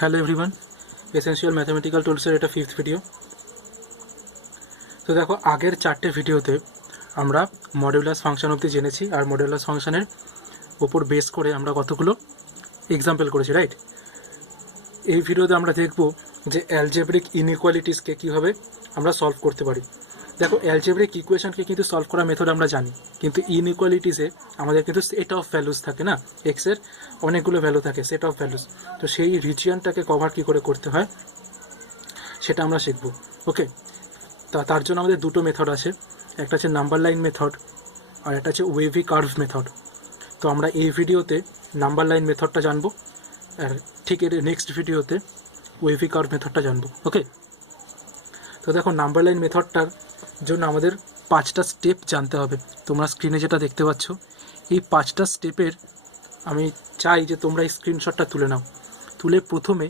Hello everyone, essential mathematical টুলসের এটা 5th video. তো দেখো, আগের 4টে ভিডিওতে আমরা মডুলাস ফাংশন অবধি জেনেছি, আর মডুলাস ফাংশনের ওপর বেস করে আমরা কতগুলো এক্সাম্পল করেছি, রাইট? এই ভিডিওতে আমরা দেখব যে অ্যালজেব্রিক ইনইকুয়ালিটিসকে কীভাবে আমরা সলভ করতে পারি। দেখো, অ্যালজেব্রিক ইকুয়েশনকে কিন্তু সলভ করার মেথড আমরা জানি, কিন্তু ইনইকুয়ালিটিসে আমাদের কিন্তু সেট অফ ভ্যালুস থাকে না, এক্সের অনেকগুলো ভ্যালু থাকে, সেট অফ ভ্যালুস। তো সেই রিজিয়নটাকে কভার কী করে করতে হয় সেটা আমরা শিখব। ওকে, তার জন্য আমাদের দুটো মেথড আছে, একটা হচ্ছে নাম্বার লাইন মেথড আর একটা হচ্ছে ওয়েভি কার্ভ মেথড। তো আমরা এই ভিডিওতে নাম্বার লাইন মেথডটা জানবো, আর ঠিক এর নেক্সট ভিডিওতে ওয়েভি কার্ভ মেথডটা জানবো। ওকে, তো দেখো, নাম্বার লাইন মেথডটার জন্য আমাদের 5টা স্টেপ জানতে হবে। তোমরা স্ক্রিনে যেটা দেখতে পাচ্ছ, এই 5টা স্টেপের আমি চাই যে তোমরা এই স্ক্রিনশটটা তুলে নাও, তুলে প্রথমে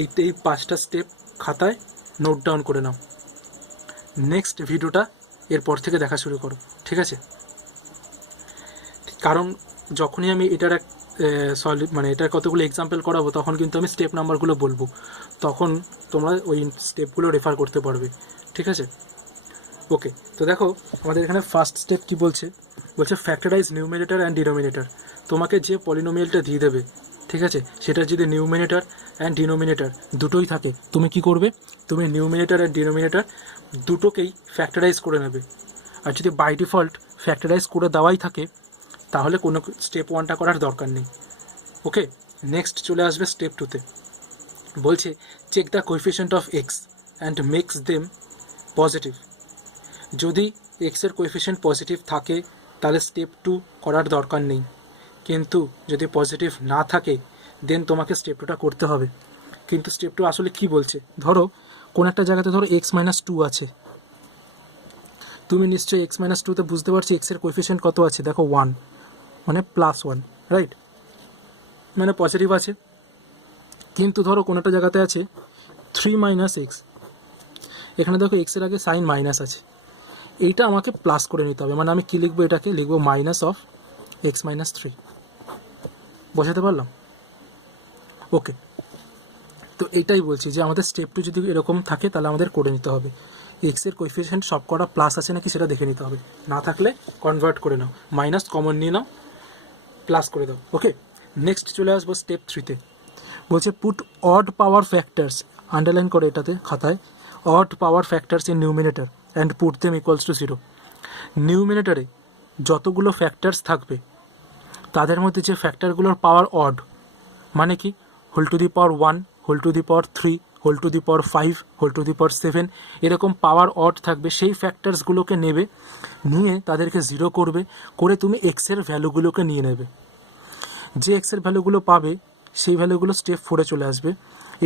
এই 5টা স্টেপ খাতায় নোট ডাউন করে নাও। নেক্সট ভিডিওটা এরপর থেকে দেখা শুরু করো, ঠিক আছে? কারণ যখনই আমি এটার এটার কতগুলো এক্সাম্পল করাবো, তখন কিন্তু আমি স্টেপ নাম্বারগুলো বলবো, তখন তোমরা ওই স্টেপগুলো রেফার করতে পারবে, ঠিক আছে? ওকে, তো দেখো, আমাদের এখানে ফার্স্ট স্টেপ কী বলছে ফ্যাক্টরাইজ নিউমিনেটর অ্যান্ড ডিনোমিনেটর। তোমাকে যে পলিনোমিয়ালটা দিয়ে দেবে, ঠিক আছে, সেটা যদি নিউমিনেটর অ্যান্ড ডিনোমিনেটর দুটোই থাকে, তুমি কি করবে? তুমি নিউমিনেটর অ্যান্ড ডিনোমিনেটর দুটোকেই ফ্যাক্টরাইজ করে নেবে। আর যদি বাই ডিফল্ট ফ্যাক্টরাইজ করে দেওয়াই থাকে, তাহলে কোনো স্টেপ 1টা করার দরকার নেই। ওকে, নেক্সট চলে আসবে স্টেপ 2তে। বলছে check the coefficient of x and makes them positive. যদি এক্সের কোএফিশিয়েন্ট পজিটিভ থাকে, তাহলে স্টেপ 2 করার দরকার নেই, কিন্তু যদি পজিটিভ না থাকে দেন তোমাকে স্টেপ 2টা করতে হবে। কিন্তু স্টেপ 2 আসলে কি বলছে? ধরো কোন একটা জায়গাতে ধরো x-2 আছে, তুমি নিশ্চয়ই x-2তে বুঝতে পারছি এক্সের কোএফিশিয়েন্ট কত আছে, দেখো 1, মানে +1, রাইট? মানে পজিটিভ আছে। কিন্তু ধরো কোনো একটা জায়গাতে আছে 3 - x, এখানে দেখো এক্সের আগে সাইন মাইনাস আছে, এইটা আমাকে প্লাস করে নিতে হবে। মানে আমি কী লিখবো? এটাকে লিখবো -(x-3). বোঝাতে পারলাম? ওকে, তো এইটাই বলছি যে আমাদের স্টেপ 2 যদি এরকম থাকে, তাহলে আমাদের করে নিতে হবে এক্সের কোএফিশিয়েন্ট সব কটা প্লাস আছে নাকি সেটা দেখে নিতে হবে, না থাকলে কনভার্ট করে নাও, মাইনাস কমন নিয়ে নাও, প্লাস করে দাও। ওকে, নেক্সট চলে আসবো স্টেপ 3তে। বলছে পুট অড পাওয়ার ফ্যাক্টরস, আন্ডারলাইন করে এটাতে খাতায়, odd power factors in numerator and put them equals to 0। নিউমিনেটরে যতগুলো ফ্যাক্টরস থাকবে, তাদের মধ্যে যে ফ্যাক্টরগুলোর পাওয়ার অড, মানে কি whole to the power 1, whole to the power 3, whole to the power 5, whole to the power 7, এরকম পাওয়ার অড থাকবে, সেই ফ্যাক্টরসগুলোকে নেবে, নিয়ে তাদেরকে 0 করবে, করে তুমি এক্সের ভ্যালুগুলোকে নিয়ে নেবে। যে এক্সের ভ্যালুগুলো পাবে, সেই ভ্যালুগুলো স্টেপ 4-এ চলে আসবে,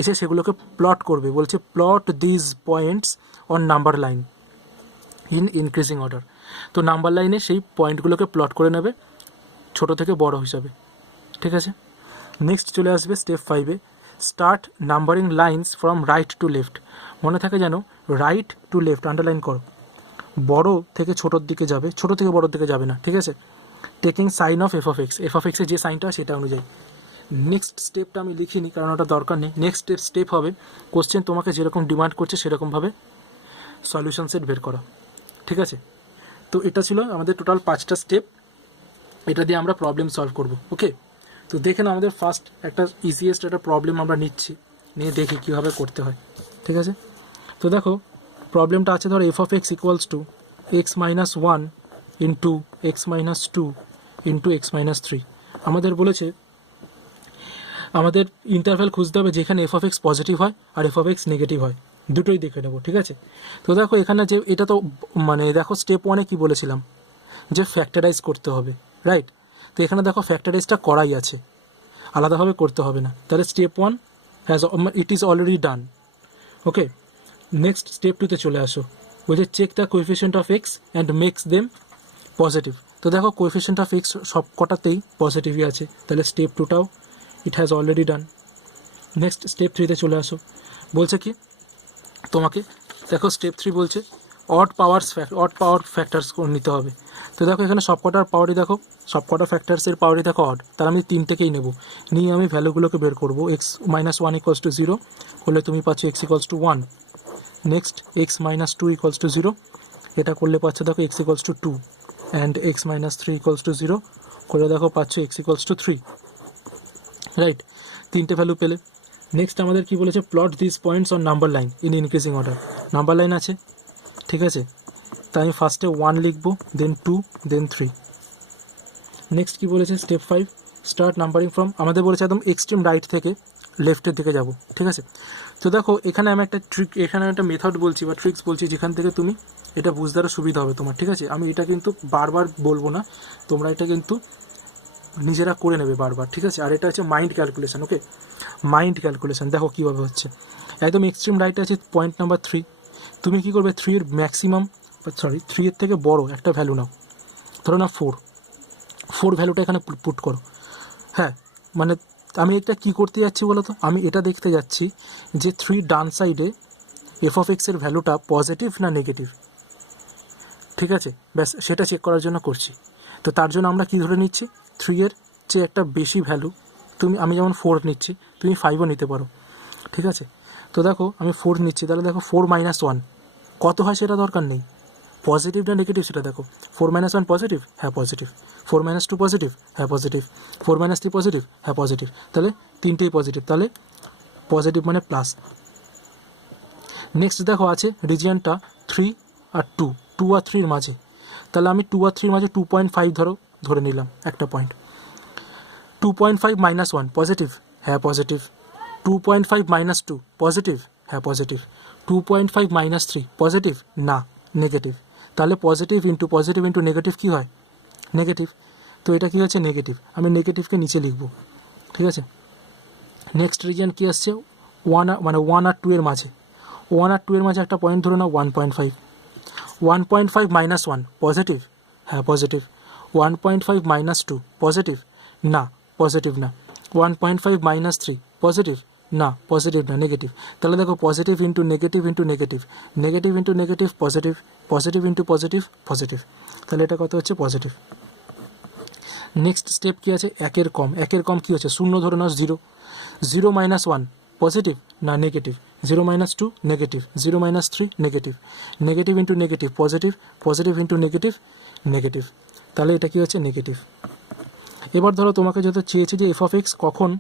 এসে সেগুলোকে প্লট করবে। বলছে plot these points on number line in increasing order. তো নাম্বার লাইনে সেই পয়েন্টগুলোকে প্লট করে নেবে ছোট থেকে বড় হিসাবে, ঠিক আছে? নেক্সট চলে আসবে স্টেপ 5-এ, start numbering lines from right to left. মনে থাকে যেন, রাইট টু লেফট, আন্ডারলাইন করো, বড় থেকে ছোটোর দিকে যাবে, ছোটো থেকে বড়োর দিকে যাবে না, ঠিক আছে? টেকিং সাইন অফ f(x)-এর যে সাইনটা সেটা অনুযায়ী। নেক্সট স্টেপটা আমি লিখিনি কারণ ওটা দরকার নেই। নেক্সট স্টেপ হবে কোশ্চেন তোমাকে যেরকম ডিমান্ড করছে সেরকমভাবে সলিউশন সেট বের করা, ঠিক আছে? তো এটা ছিল আমাদের টোটাল 5টা স্টেপ, এটা দিয়ে আমরা প্রবলেম সলভ করব। ওকে, তো দেখে না, আমাদের ফার্স্ট একটা ইজিয়েস্ট একটা প্রবলেম আমরা নিচ্ছি, নিয়ে দেখি কীভাবে করতে হয়, ঠিক আছে? তো দেখো, প্রবলেমটা আছে, ধরো f(x) = x-1 into x-2 into x-3। আমাদের বলেছে আমাদের ইন্টারভ্যাল খুঁজতে হবে যেখানে f(x) পজিটিভ হয় আর f(x) নেগেটিভ হয়, দুটোই দেখে নেব, ঠিক আছে? তো দেখো এখানে যে এটা তো মানে দেখো স্টেপ 1-এ কী বলেছিলাম যে ফ্যাক্টরাইজ করতে হবে, রাইট? তো এখানে দেখো ফ্যাক্টরাইজটা করাই আছে, আলাদাভাবে করতে হবে না, তাহলে step 1 it is already done. Okay, next step 2-তে চলে আসো। বলছে check the coefficient of x and makes them positive. তো দেখো কোএফিশিয়েন্ট অফ এক্স সব কটাতেই পজিটিভই আছে, তাহলে স্টেপ 2টাও it has already done. Next step 3-তে চলে আসো। বলছে কি তোমাকে, দেখো স্টেপ 3 বলছে অড পাওয়ার ফ্যাক্টরস নিতে হবে। তো দেখো এখানে সবকটার পাওয়ারই দেখো, সবকটা ফ্যাক্টরসের পাওয়ারই দেখো অড, তাহলে আমি তিনটেকেই নেব, নিয়ে আমি ভ্যালুগুলোকে বের করবো। X minus one equals to zero করলে তুমি পাচ্ছ x equals to one. Next x minus two equals to zero, এটা করলে পাচ্ছ দেখো x equals to two, and x minus three equals to zero করলে দেখো পাচ্ছ x equals to three. Right, তিনটে ভ্যালু পেলে। নেক্সট আমাদের কি বলেছে, plot this points on number line in increasing order. Number line আছে, ঠিক আছে, তাই আমি ফার্স্টে ওয়ান লিখবো, দেন টু, দেন থ্রি। নেক্সট কি বলেছে, স্টেপ 5 স্টার্ট নাম্বারিং ফ্রম, আমাদের বলেছে একদম এক্সট্রিম রাইট থেকে লেফটের দিকে যাব, ঠিক আছে। তো দেখো এখানে আমি একটা ট্রিক, এখানে একটা মেথড বলছি বা ট্রিক্স বলছি যেখান থেকে তুমি এটা বুঝতে আরও সুবিধা হবে তোমার, ঠিক আছে। আমি এটা কিন্তু বারবার বলবো না, তোমরা এটা কিন্তু নিজেরা করে নেবে বারবার, ঠিক আছে। আর এটা হচ্ছে মাইন্ড ক্যালকুলেশন, ওকে, মাইন্ড ক্যালকুলেশন। দেখো কীভাবে হচ্ছে, একদম এক্সট্রিম রাইটে আছে পয়েন্ট নাম্বার 3, তুমি কী করবে, 3 এর ম্যাক্সিমাম, সরি 3 এর থেকে বড় একটা ভ্যালু নাও, ধরো না 4 ভ্যালুটা এখানে পুট করো। হ্যাঁ, মানে আমি এটা কী করতে যাচ্ছি বলো তো, আমি এটা দেখতে যাচ্ছি যে 3 ডান সাইডে এফ অফ এক্সের ভ্যালুটা পজিটিভ না নেগেটিভ, ঠিক আছে, ব্যাস সেটা চেক করার জন্য করছি। তো তার জন্য আমরা কী ধরে নিচ্ছি, 3 এর চেয়ে একটা বেশি ভ্যালু, আমি যেমন 4 নিচ্ছি, তুমি 5ও নিতে পারো, ঠিক আছে। তো দেখো আমি 4 নিচ্ছি, তাহলে দেখো 4 মাইনাস 1 কত হয় সেটা দরকার নেই, পজিটিভ না নেগেটিভ সেটা দেখো। 4 মাইনাস 1 পজিটিভ, হ্যাঁ পজিটিভ। 4 মাইনাস 2 পজিটিভ, হ্যাঁ পজিটিভ। 4 মাইনাস 3 পজিটিভ, হ্যাঁ পজিটিভ। তাহলে তিনটেই পজিটিভ, তাহলে পজিটিভ মানে প্লাস। নেক্সট দেখো আছে রিজিয়নটা 3 আর 2 আর 3 মাঝে, তাহলে আমি 2 আর 3 মাঝে 2.5 ধরে নিলাম একটা পয়েন্ট। 2.5 মাইনাস 1 পজিটিভ, হ্যাঁ পজিটিভ। 2.5 মাইনাস 2 পজিটিভ, হ্যাঁ পজিটিভ। 2.5 মাইনাস 3 পজিটিভ, না নেগেটিভ। তাহলে পজিটিভ ইন্টু নেগেটিভ কী হয়, নেগেটিভ। তো এটা কী হচ্ছে, নেগেটিভ। আমি নেগেটিভকে নিচে লিখব, ঠিক আছে। নেক্সট রিজিয়ন কী আসছে, 1 আর 2 এর মাঝে, 1 আর 2 এর মাঝে একটা পয়েন্ট ধরে নাও 1.5। 1.5 মাইনাস 1 পজিটিভ, হ্যাঁ পজিটিভ। 1.5 মাইনাস 2 পজিটিভ, না পজিটিভ না। 1.5 মাইনাস 3 পজিটিভ, না পজিটিভ না, নেগেটিভ। তাহলে দেখো positive into negative, negative into negative positive, positive into positive positive, তাহলে এটা কত হচ্ছে, পজিটিভ। নেক্সট স্টেপ কী আছে, একের কম কী হচ্ছে, 0 ধরে নাও 0। 0 মাইনাস 1 পজিটিভ না negative. 0 minus 2 negative. 0 minus 3 negative. Negative into negative positive, positive into negative, তাহলে এটা কী হচ্ছে, নেগেটিভ। এবার ধরো তোমাকে যত চেয়েছে যে এফ অফ এক্স কখন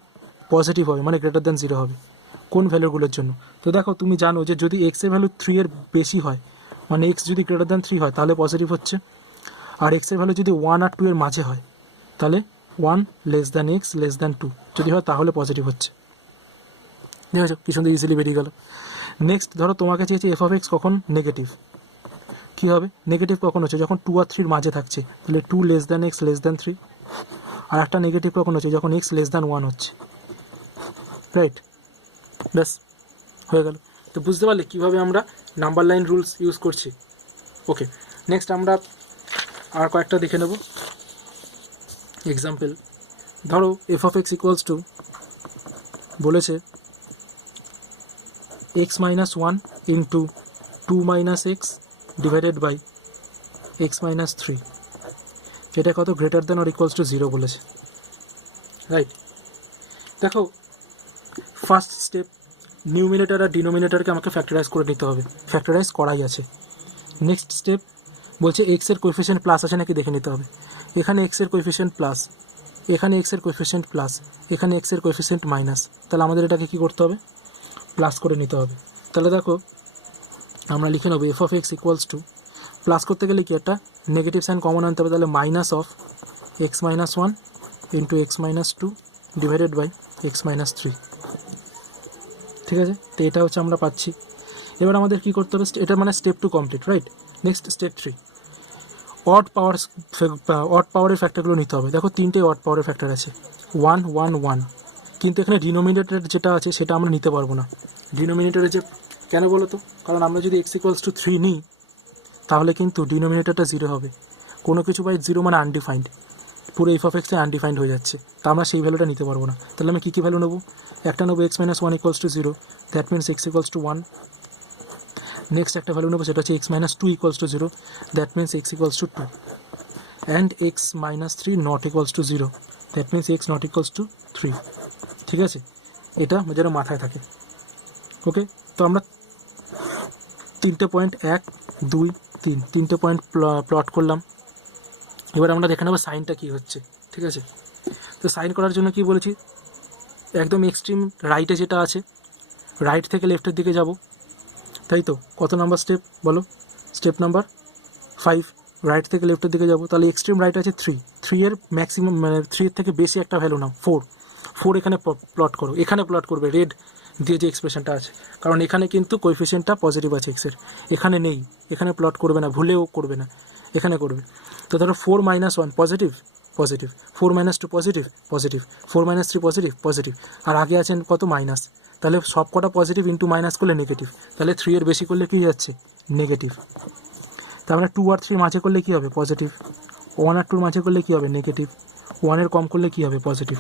পজিটিভ হবে, মানে গ্রেটার দ্যান 0 হবে, কোন ভ্যালুগুলোর জন্য। তো দেখো তুমি জানো যে যদি এক্সের ভ্যালু 3 এর বেশি হয়, মানে এক্স যদি গ্রেটার দ্যান 3 হয় তাহলে পজিটিভ হচ্ছে। আর এক্সের ভ্যালু যদি 1 আর 2 এর মাঝে হয়, তাহলে 1 less than x less than 2 যদি হয় তাহলে পজিটিভ হচ্ছে। দেখেছো কি সুন্দর ইজিলি বেরিয়ে গেল। নেক্সট ধরো তোমাকে চেয়েছে এফ অফ এক্স কখন নেগেটিভ, কী হবে, নেগেটিভ কখন হচ্ছে, যখন 2 আর 3 মাঝে থাকছে, তাহলে 2 less than x less than 3। আর একটা নেগেটিভ কখন হচ্ছে, যখন এক্স লেস দ্যান 1 হচ্ছে, রাইট, ব্যাস হয়ে গেল। তো বুঝতে পারলে কীভাবে আমরা নাম্বার লাইন রুলস ইউজ করছি। ওকে, নেক্সট আমরা আর কয়েকটা দেখে নেব এক্সাম্পল। ধরো f of x equals to বলেছে x minus 1 into 2 minus x divided by x minus 3, এটা কত, greater than or equals to 0 বলেছে, রাইট। দেখো ফার্স্ট স্টেপ, নিউমিনেটর আর ডিনোমিনেটরকে আমাকে ফ্যাক্টরাইজ করে নিতে হবে, ফ্যাক্টরাইজ করাই আছে। নেক্সট স্টেপ বলছে এক্সের কোএফিসিয়েন্ট প্লাস আছে নাকি দেখে নিতে হবে। এখানে এক্সের কোএফিসিয়েন্ট প্লাস, এখানে এক্সের কোএফিসিয়েন্ট প্লাস, এখানে এক্সের কোএফিসিয়েন্ট মাইনাস, তাহলে আমাদের এটাকে কী করতে হবে, প্লাস করে নিতে হবে। তাহলে দেখো আমরা লিখে নেব F of x equals two, plus করতে গেলে কি একটা নেগেটিভ সাইন কমন আনতে হবে, তাহলে minus of x minus 1 into x minus 2 divided by x minus 3, ঠিক আছে। তো এটা হচ্ছে আমরা পাচ্ছি। এবার আমাদের কী করতে হবে, এটা মানে step 2 complete, right. Next step 3, odd পাওয়ারের ফ্যাক্টরগুলো নিতে হবে। দেখো তিনটে অড পাওয়ারের ফ্যাক্টর আছে, 1 1 1, কিন্তু এখানে ডিনোমিনেটর যেটা আছে সেটা আমরা নিতে পারবো না। ডিনোমিনেটরে যে, কেন বলো তো, কারণ আমরা যদি এক্স ইকুয়ালস টু 3 নিই তাহলে কিন্তু ডিনোমিনেটরটা 0 হবে। কোনো কিছু বাই 0 মানে আনডিফাইন্ড, পুরো এফ অফ এক্সে আনডিফাইন্ড হয়ে যাচ্ছে, তা আমরা সেই ভ্যালুটা নিতে পারবো না। তাহলে আমি কী কী ভ্যালু নেবো, একটা নেবো x minus 1 equals to 0, that means x equals two 1। Next একটা ভ্যালু নেবো, সেটা হচ্ছে x minus 2 equals to 0, that means x equals two 2। And x minus three not equals to zero, that means x not equals to three. ঠিক আছে, এটা যেন মাথায় থাকে। ওকে, তো আমরা 3টে পয়েন্ট 1 2 3 3টে পয়েন্ট প্লট করলাম। এবার আমরা দেখে নেবো সাইনটা কী হচ্ছে। ঠিক আছে, তো সাইন করার জন্য কি বলেছি, একদম এক্সট্রিম রাইটে যেটা আছে, রাইট থেকে লেফটের দিকে যাব, তাই তো? কত নাম্বার স্টেপ বলো? স্টেপ নাম্বার 5, রাইট থেকে লেফটের দিকে যাব। তাহলে এক্সট্রিম রাইট আছে 3, 3 এর ম্যাক্সিমাম মানে 3 এর থেকে বেশি একটা ভ্যালু নাও 4, 4 এখানে প্লট করো, এখানে প্লট করবে রেড দিয়ে যে এক্সপ্রেশনটা আছে, কারণ এখানে কিন্তু কোএফিসিয়েন্টটা পজিটিভ আছে এক্সের, এখানে নেই, এখানে প্লট করবে না, ভুলেও করবে না, এখানে করবে। তো ধরো 4 - 1 positive, positive, 4 - 2 positive, positive, 4 - 3 positive, positive, আর আগে আছেন কত মাইনাস, তাহলে সব কটা পজিটিভ ইন্টু মাইনাস করলে নেগেটিভ, তাহলে 3 এর বেশি করলে কী যাচ্ছে নেগেটিভ। তার মানে 2 আর 3 মাঝে করলে কী হবে পজিটিভ, 1 আর 2 মাঝে করলে কী হবে নেগেটিভ, 1 এর কম করলে কী হবে পজিটিভ।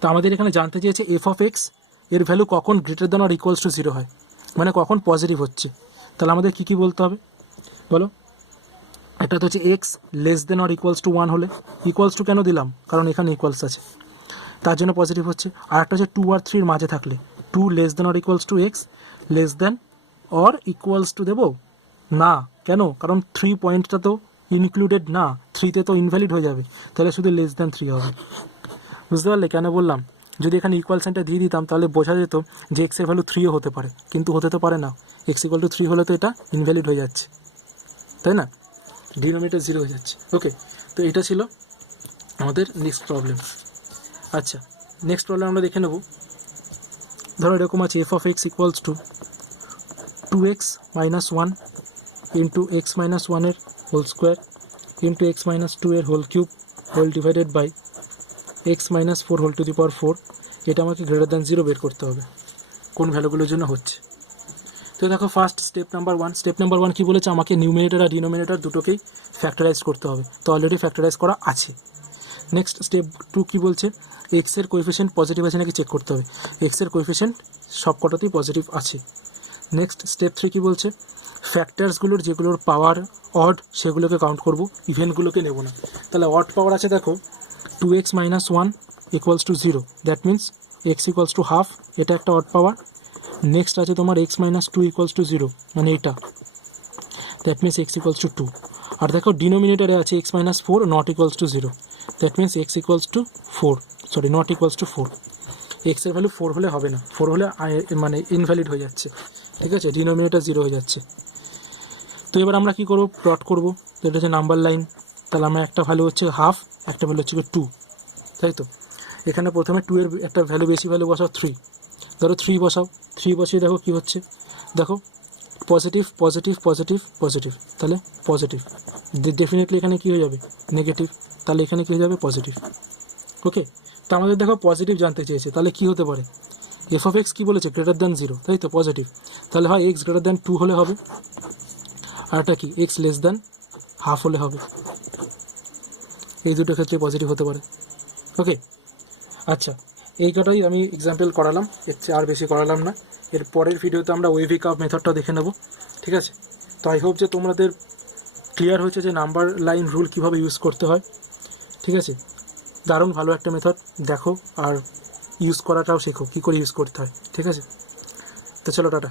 তো আমাদের এখানে জানতে চেয়েছে এফ অফ এক্স এর ভ্যালু কখন greater than or equals to 0 হয়, মানে কখন পজিটিভ হচ্ছে। তাহলে আমাদের কী কী বলতে হবে বলো? এটা তো হচ্ছে x less than or equals two 1 হলে, ইকুয়ালস টু কেন দিলাম, কারণ এখানে ইকুয়ালস আছে তার জন্য পজিটিভ হচ্ছে। আর একটা হচ্ছে 2 আর 3 মাঝে থাকলে, 2 less than or equals two x, less than or equals two দেবো না, কেন, কারণ 3 পয়েন্টটা তো ইনক্লুডেড না, 3তে তো ইনভ্যালিড হয়ে যাবে, তাহলে শুধু লেস দেন 3 হবে। বুঝতে পারলে কেন বললাম? যদি এখানে ইকুয়াল সাইনটা দিয়ে দিতাম তাহলে বোঝা যেত যে এক্সের ভ্যালু 3ও হতে পারে, কিন্তু হতে তো পারে না, এক্স ইকুয়াল টু 3 হলে তো এটা ইনভ্যালিড হয়ে যাচ্ছে, তাই না, ডিনোমিনেটর 0 হয়ে যাচ্ছে। ওকে, তো এটা ছিল আমাদের নেক্সট প্রবলেম। আচ্ছা, নেক্সট প্রবলেম আমরা দেখে নেব। ধরো এরকম আছে f of x equals to 2x - 1 into x minus 1 whole square into x minus 2 whole cube whole divided by x minus 4 whole to the power 4। এটা আমাকে গ্রেটার দ্যান 0 বের করতে হবে কোন ভ্যালুগুলোর জন্য হচ্ছে। তো দেখো first step number 1, step number 1 কী বলেছে, আমাকে নিউমিনেটর আর ডিনোমিনেটর দুটোকেই ফ্যাক্টরাইজ করতে হবে, তো অলরেডি ফ্যাক্টরাইজ করা আছে। নেক্সট স্টেপ 2 কী বলছে, এক্সের কোএফিসিয়েন্ট পজিটিভ আছে নাকি চেক করতে হবে, এক্সের কোএফিসিয়েন্ট সব কটাতেই পজিটিভ আছে। নেক্সট স্টেপ 3 কী বলছে, ফ্যাক্টরসগুলোর যেগুলোর পাওয়ার অড সেগুলোকে কাউন্ট করব, ইভেন্টগুলোকে নেব না। তাহলে অড পাওয়ার আছে দেখো 2x - 1 equals to 0, that means x equals to half, এটা একটা অড পাওয়ার। নেক্সট আছে তোমার x - 2 ইকুয়ালস টু 0, মানে এটা, that means x equals two 2। আর দেখো ডিনোমিনেটারে আছে x - 4 not equals to 0, that means x equals two 4, sorry not equals to 4। এক্সের value 4 হলে হবে না, 4 হলে মানে ইনভ্যালিড হয়ে যাচ্ছে, ঠিক আছে, ডিনোমিনেটার 0 হয়ে যাচ্ছে। তো এবার আমরা কী করবো, প্লট করবো, যেটা হচ্ছে নাম্বার লাইন। তাহলে আমরা একটা ভ্যালু হচ্ছে হাফ, একটা ভ্যালু হচ্ছে 2, তাই তো। এখানে প্রথমে 2 এর একটা ভ্যালু বেশি ভ্যালু বসাও 3, ধরো 3 বসাও, 3 বসিয়ে দেখো কী হচ্ছে, দেখো পজিটিভ পজিটিভ পজিটিভ পজিটিভ, তাহলে পজিটিভ, ডেফিনেটলি এখানে কী হয়ে যাবে নেগেটিভ, তাহলে এখানে কী হয়ে যাবে পজিটিভ। ওকে, তো আমাদের দেখো পজিটিভ জানতে চেয়েছে, তাহলে কী হতে পারে, এফ অফ এক্স কী বলেছে গ্রেটার দ্যান 0, তাই তো পজিটিভ, তাহলে হয় এক্স গ্রেটার দ্যান 2 হলে হবে, আর একটা কি এক্স লেস দ্যান হাফ হলে হবে, এই দুটো ক্ষেত্রে পজিটিভ হতে পারে। ওকে, আচ্ছা এই কটাই আমি এক্সাম্পল করালাম, এর চেয়ে আর বেশি করালাম না। এর পরের ভিডিওতে আমরা ওয়েভি কার্ভ মেথডটা দেখে নেব, ঠিক আছে। তো আই হোপ যে তোমাদের ক্লিয়ার হয়েছে যে নাম্বার লাইন রুল কীভাবে ইউজ করতে হয়, ঠিক আছে। দারুণ ভালো একটা মেথড, দেখো আর ইউজ করাটাও শেখো কী করে ইউজ করতে হয়, ঠিক আছে। তো চলো টাটা।